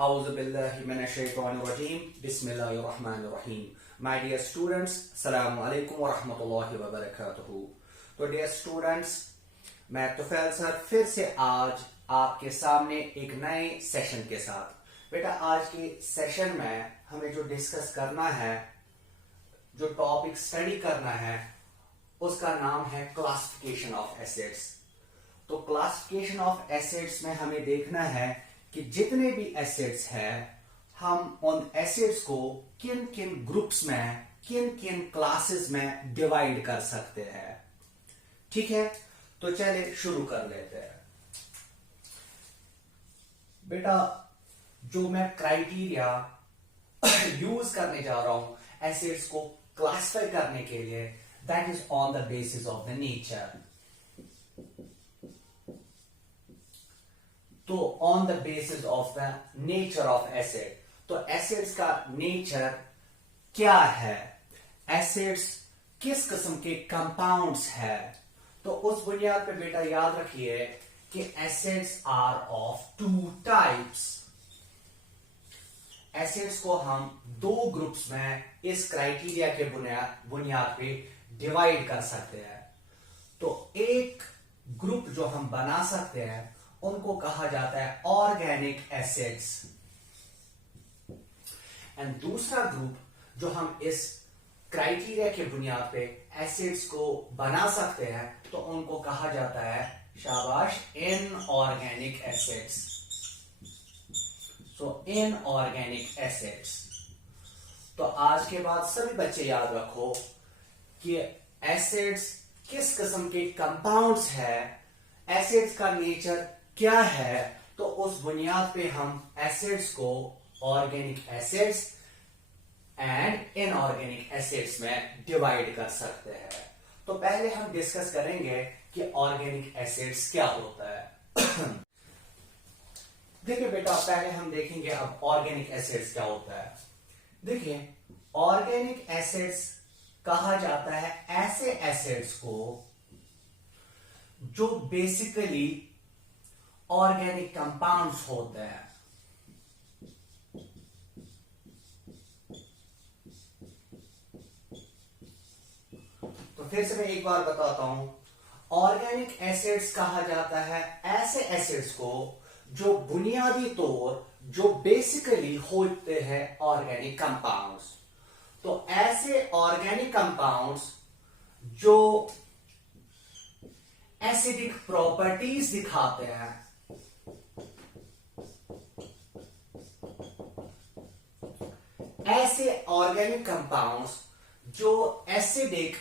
Auzubillahiminash-shaytanir-rajim. Bismillahir-rahmanir-rahim. My dear students, Assalamu alaikum wa rahmatullahi wa barakatuhu. तो dear students, मैं Tufail sir फिर से आज आपके सामने एक नए सेशन के साथ। बेटा, आज के सेशन में हमें जो डिस्कस करना है, जो टॉपिक स्टडी करना है, उसका नाम है क्लासिफिकेशन ऑफ एसिड्स। तो क्लासिफिकेशन ऑफ एसिड्स में हमें देखना है कि जितने भी एसिड्स हैं, हम उन एसिड्स को किन किन ग्रुप्स में, किन किन क्लासेस में डिवाइड कर सकते हैं। ठीक है, तो चलिए शुरू कर लेते हैं। बेटा, जो मैं क्राइटेरिया यूज करने जा रहा हूं एसिड्स को क्लासिफाई करने के लिए, that is on the basis of the nature. तो on the basis of the nature of acid, तो एसिड्स का नेचर क्या है, एसिड्स किस किस्म के कंपाउंड्स है, तो उस बुनियाद पे बेटा याद रखिए कि acids are of two types. Acids को हम दो ग्रुप्स में इस क्राइटेरिया के बुनियाद पे डिवाइड कर सकते हैं। तो एक ग्रुप जो हम बना सकते हैं उनको कहा जाता है ऑर्गेनिक एसिड्स, एंड दूसरा ग्रुप जो हम इस क्राइटेरिया के बुनियाद पे एसिड्स को बना सकते हैं तो उनको कहा जाता है, शाबाश, इनऑर्गेनिक एसिड्स। सो इनऑर्गेनिक एसिड्स। तो आज के बाद सभी बच्चे याद रखो कि एसिड्स किस किस्म के कंपाउंड्स है, एसिड्स का नेचर क्या है, तो उस बुनियाद पे हम एसिड्स को organic acids and inorganic acids में डिवाइड कर सकते हैं। तो पहले हम डिस्कस करेंगे कि ऑर्गेनिक एसिड्स क्या होता है। देखिए बेटा, पहले हम देखेंगे अब ऑर्गेनिक एसिड्स क्या होता है। देखिए, ऑर्गेनिक एसिड्स कहा जाता है ऐसे एसिड्स को जो बेसिकली ऑर्गेनिक कंपाउंड्स होते हैं। तो फिर से मैं एक बार बताता हूं, ऑर्गेनिक एसिड्स कहा जाता है ऐसे एसिड्स को जो बुनियादी तौर, जो बेसिकली होते हैं ऑर्गेनिक कंपाउंड्स। तो ऐसे ऑर्गेनिक कंपाउंड्स जो एसिडिक प्रॉपर्टीज दिखाते हैं, ऐसे ऑर्गेनिक कंपाउंड्स जो एसिडिक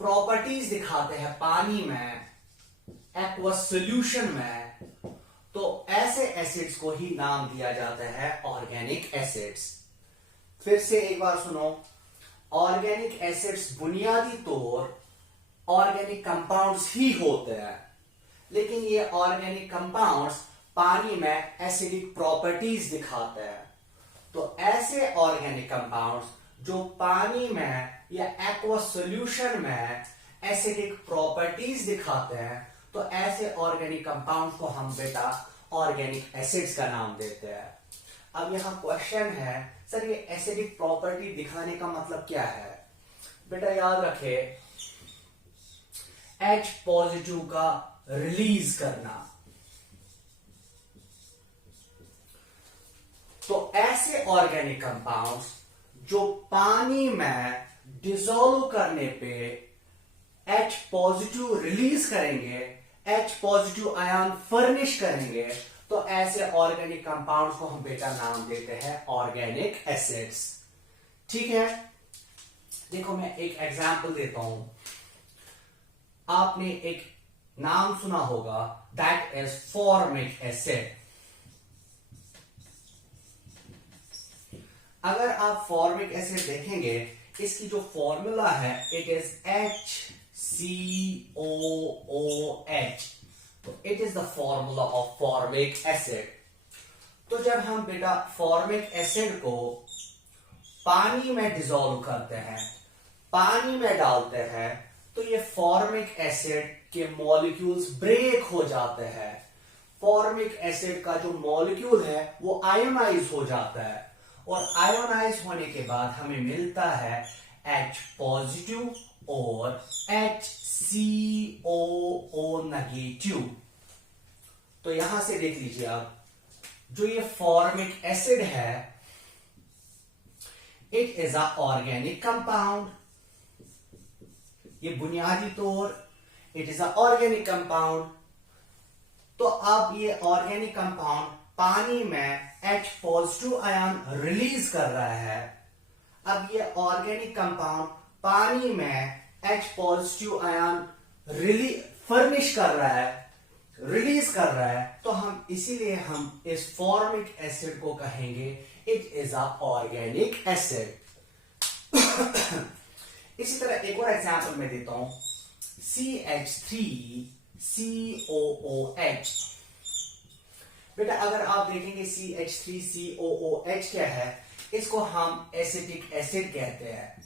प्रॉपर्टीज दिखाते हैं पानी में, एक्वस सॉल्यूशन में, तो ऐसे एसिड्स को ही नाम दिया जाता है ऑर्गेनिक एसिड्स। फिर से एक बार सुनो, ऑर्गेनिक एसिड्स बुनियादी तौर ऑर्गेनिक कंपाउंड्स ही होते हैं, लेकिन ये ऑर्गेनिक कंपाउंड्स पानी में एसिडिक प्रॉपर्टीज दिखाते हैं। तो ऐसे ऑर्गेनिक कंपाउंड्स जो पानी में या एक्वस सॉल्यूशन में एसिडिक प्रॉपर्टीज दिखाते हैं, तो ऐसे ऑर्गेनिक कंपाउंड को हम बेटा ऑर्गेनिक एसिड्स का नाम देते हैं। अब यहां क्वेश्चन है, सर ये एसिडिक प्रॉपर्टी दिखाने का मतलब क्या है? बेटा याद रखे, H पॉजिटिव का रिलीज करना। तो ऐसे ऑर्गेनिक कंपाउंड्स जो पानी में डिसॉल्व करने पे H पॉजिटिव रिलीज करेंगे, H पॉजिटिव आयन फर्निश करेंगे, तो ऐसे ऑर्गेनिक कंपाउंड्स को हम बेटा नाम देते हैं ऑर्गेनिक एसिड्स। ठीक है, देखो मैं एक एग्जांपल देता हूं। आपने एक नाम सुना होगा, दैट इज फॉर्मिक एसिड। अगर आप फॉर्मिक एसिड देखेंगे, इसकी जो फॉर्मूला है, इट इज HCOOH। तो it is the formula of formic acid. तो जब हम बेटा फॉर्मिक एसिड को पानी में डिसॉल्व करते हैं, पानी में डालते हैं, तो ये फॉर्मिक एसिड के मॉलिक्यूल्स ब्रेक हो जाते हैं। फॉर्मिक एसिड का जो मॉलिक्यूल है वो आयोनाइज हो जाता है, और आयोनाइज होने के बाद हमें मिलता है H पॉजिटिव और HCOO नेगेटिव। तो यहां से देख लीजिए आप, जो ये फॉर्मिक एसिड है, it is a organic compound. ये बुनियादी तौर it is a organic compound. तो अब ये ऑर्गेनिक कंपाउंड पानी में H पॉजिटिव आयन रिलीज कर रहा है। अब ये ऑर्गेनिक कंपाउंड पानी में H पॉजिटिव आयन फर्निश कर रहा है, रिलीज कर रहा है, तो हम इसीलिए हम इस फॉर्मिक एसिड को कहेंगे it is a organic acid. इसी तरह एक और एग्जांपल मैं देता हूं, CH3COOH। बेटा अगर आप देखेंगे CH3COOH क्या है, इसको हम एसिटिक एसिड कहते हैं।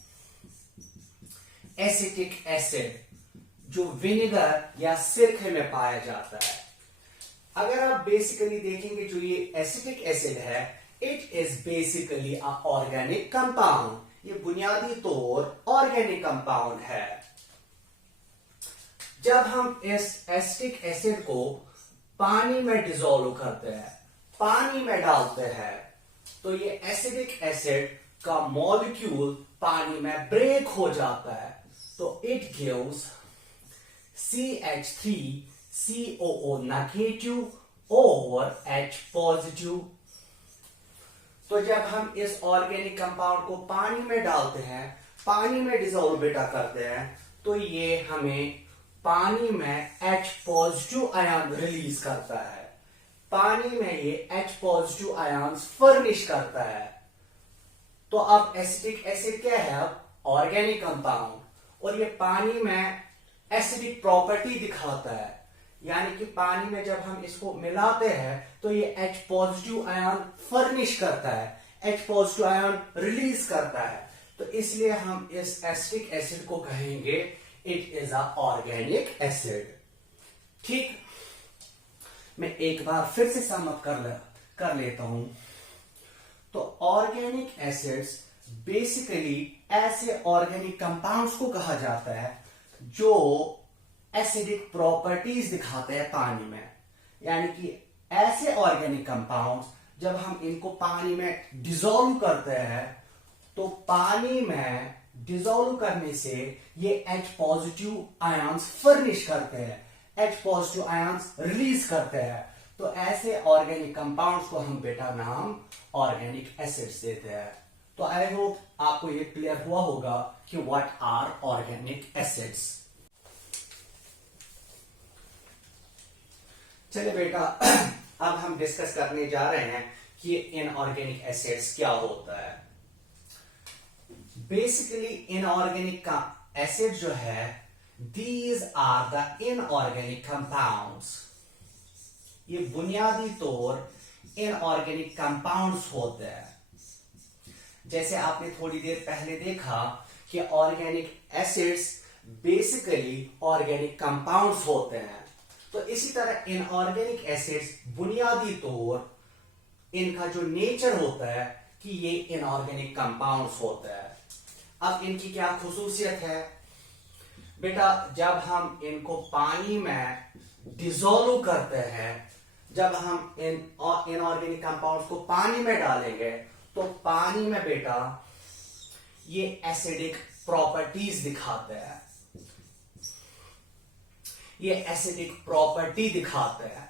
एसिटिक एसिड जो विनेगर या सिरके में पाया जाता है। अगर आप बेसिकली देखेंगे जो ये एसिटिक एसिड है, it is basically a organic compound. ये बुनियादी तौर ऑर्गेनिक कंपाउंड है। जब हम इस एसिटिक एसिड को पानी में डिसॉल्व करते हैं, पानी में डालते हैं, तो ये एसिडिक एसिड का मॉलिक्यूल पानी में ब्रेक हो जाता है, तो इट गिव्स CH3COO नेगेटिव और H पॉजिटिव। तो जब हम इस ऑर्गेनिक कंपाउंड को पानी में डालते हैं, पानी में डिसॉल्व बेटा करते हैं, तो ये हमें पानी में H पॉजिटिव आयन रिलीज करता है। पानी में ये H पॉजिटिव आयन फर्निश करता है। तो अब एसिटिक एसिड क्या है, अब ऑर्गेनिक कंपाउंड, और ये पानी में एसिडिक प्रॉपर्टी दिखाता है। यानी कि पानी में जब हम इसको मिलाते हैं तो ये H पॉजिटिव आयन फर्निश करता है, H पॉजिटिव आयन रिलीज करता है। तो इसलिए हम इस एसिटिक एसिड को कहेंगे it is a organic acid. ठीक, मैं एक बार फिर से समअप कर लेता हूं। तो ऑर्गेनिक एसिड्स बेसिकली ऐसे ऑर्गेनिक कंपाउंड्स को कहा जाता है जो एसिडिक प्रॉपर्टीज दिखाते हैं पानी में। यानी कि ऐसे ऑर्गेनिक कंपाउंड्स जब हम इनको पानी में डिसॉल्व करते हैं, तो पानी में डिसॉल्व करने से ये H पॉजिटिव आयंस फर्निश करते हैं, H पॉजिटिव आयंस रिलीज करते हैं। तो ऐसे ऑर्गेनिक कंपाउंड्स को हम बेटा नाम ऑर्गेनिक एसिड्स देते हैं। तो आई होप आपको ये क्लियर हुआ होगा कि व्हाट आर ऑर्गेनिक एसिड्स। चलिए बेटा, अब हम डिस्कस करने जा रहे हैं कि इनऑर्गेनिक एसिड्स क्या होता है। बेसिकली इनऑर्गेनिक का एसिड जो है, these are the inorganic compounds. ये बुनियादी तौर इनऑर्गेनिक कंपाउंड्स होते हैं। जैसे आपने थोड़ी देर पहले देखा कि organic acids basically organic compounds होते हैं, तो इसी तरह इनऑर्गेनिक एसिड्स बुनियादी तौर इनका जो नेचर होता है कि ये इनऑर्गेनिक कंपाउंड्स होते हैं। अब इनकी क्या खुसूसियत है बेटा, जब हम इनको पानी में डिसॉल्व करते हैं, जब हम इनऑर्गेनिक कंपाउंड्स को पानी में डालेंगे, तो पानी में बेटा ये एसिडिक प्रॉपर्टीज दिखाते हैं, ये एसिडिक प्रॉपर्टी दिखाते हैं।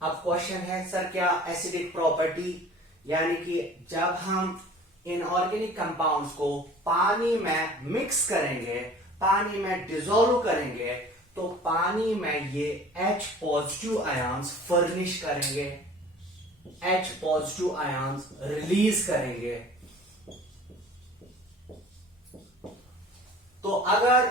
अब क्वेश्चन है सर क्या एसिडिक प्रॉपर्टी, यानी कि जब हम इनऑर्गेनिक कंपाउंड्स को पानी में मिक्स करेंगे, पानी में डिसॉल्व करेंगे, तो पानी में ये H पॉजिटिव आयंस फर्निश करेंगे, H पॉजिटिव आयंस रिलीज करेंगे। तो अगर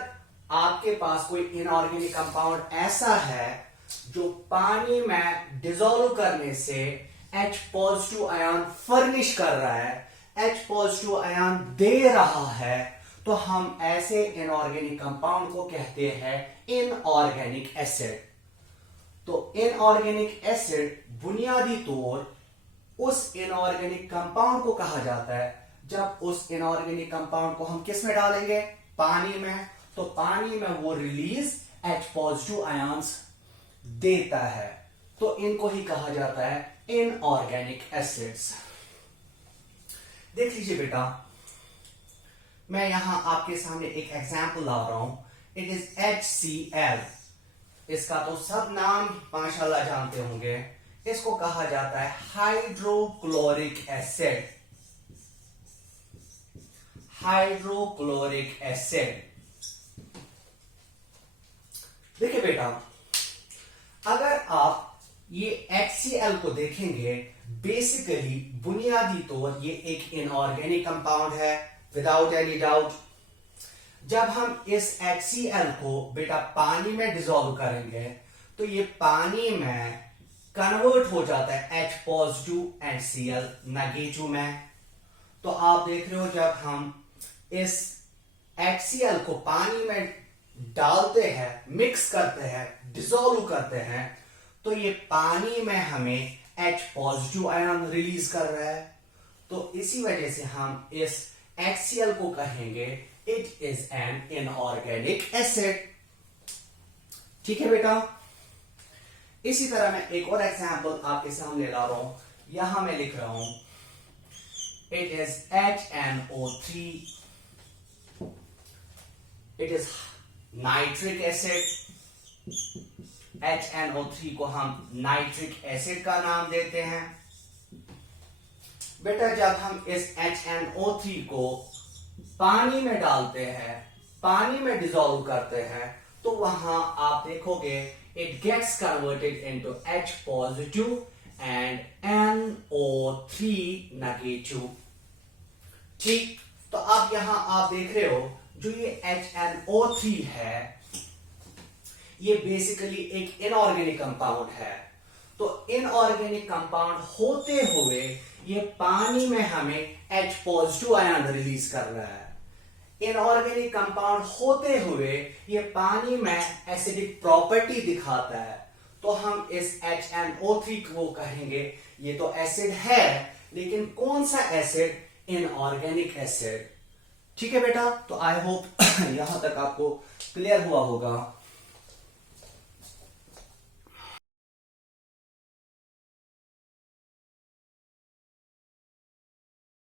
आपके पास कोई इनऑर्गेनिक कंपाउंड ऐसा है जो पानी में डिसॉल्व करने से H पॉजिटिव आयन फर्निश कर रहा है, H पॉजिटिव आयन दे रहा है, तो हम ऐसे इनऑर्गेनिक कंपाउंड को कहते हैं इनऑर्गेनिक एसिड। इनऑर्गेनिक एसिड बुनियादी तौर उस इनऑर्गेनिक कंपाउंड को कहा जाता है जब उस इनऑर्गेनिक कंपाउंड को हम किस में डालेंगे, पानी में, तो पानी में वो रिलीज H पॉजिटिव आयंस देता है, तो इनको ही कहा जाता है इनऑर्गेनिक एसिड्स। देख लीजिए बेटा, मैं यहां आपके सामने एक एग्जांपल ला रहा हूं। It is HCl। इसका तो सब नाम माशाल्लाह जानते होंगे। इसको कहा जाता है हाइड्रोक्लोरिक एसिड। Hydrochloric acid. देखिए बेटा, अगर आप ये HCl को देखेंगे, बेसिकली बुनियादी तौर ये एक इनऑर्गेनिक कंपाउंड है, विदाउट एनी डाउट। जब हम इस HCl को बेटा पानी में डिसॉल्व करेंगे तो ये पानी में कन्वर्ट हो जाता है H positive and Cl negative में। तो आप देख रहे हो, जब हम इस HCl को पानी में डालते हैं, मिक्स करते हैं, डिसॉल्व करते हैं, तो ये पानी में हमें H पॉजिटिव आयन रिलीज कर रहा है। तो इसी वजह से हम इस HCl को कहेंगे it is an inorganic acid. ठीक है बेटा, इसी तरह मैं एक और एग्जांपल आपके सामने ला रहा हूं। यहां मैं लिख रहा हूं it is HNO3। It is nitric acid. HNO3 को हम नाइट्रिक एसिड का नाम देते हैं। बेटा, जब हम इस HNO3 को पानी में डालते हैं, पानी में डिसॉल्व करते हैं, तो वहां आप देखोगे it gets converted into H positive and NO3 negative. ठीक, तो अब यहां आप देख रहे हो जो ये HNO3 है, ये बेसिकली एक इनऑर्गेनिक कंपाउंड है। तो इनऑर्गेनिक कंपाउंड होते हुए ये पानी में हमें H पॉजिटिव आयन रिलीज कर रहा है। इनऑर्गेनिक कंपाउंड होते हुए ये पानी में एसिडिक प्रॉपर्टी दिखाता है, तो हम इस HNO3 को कहेंगे ये तो एसिड है, लेकिन कौन सा एसिड, इनऑर्गेनिक एसिड। ठीक है बेटा, तो आई होप यहां तक आपको क्लियर हुआ होगा।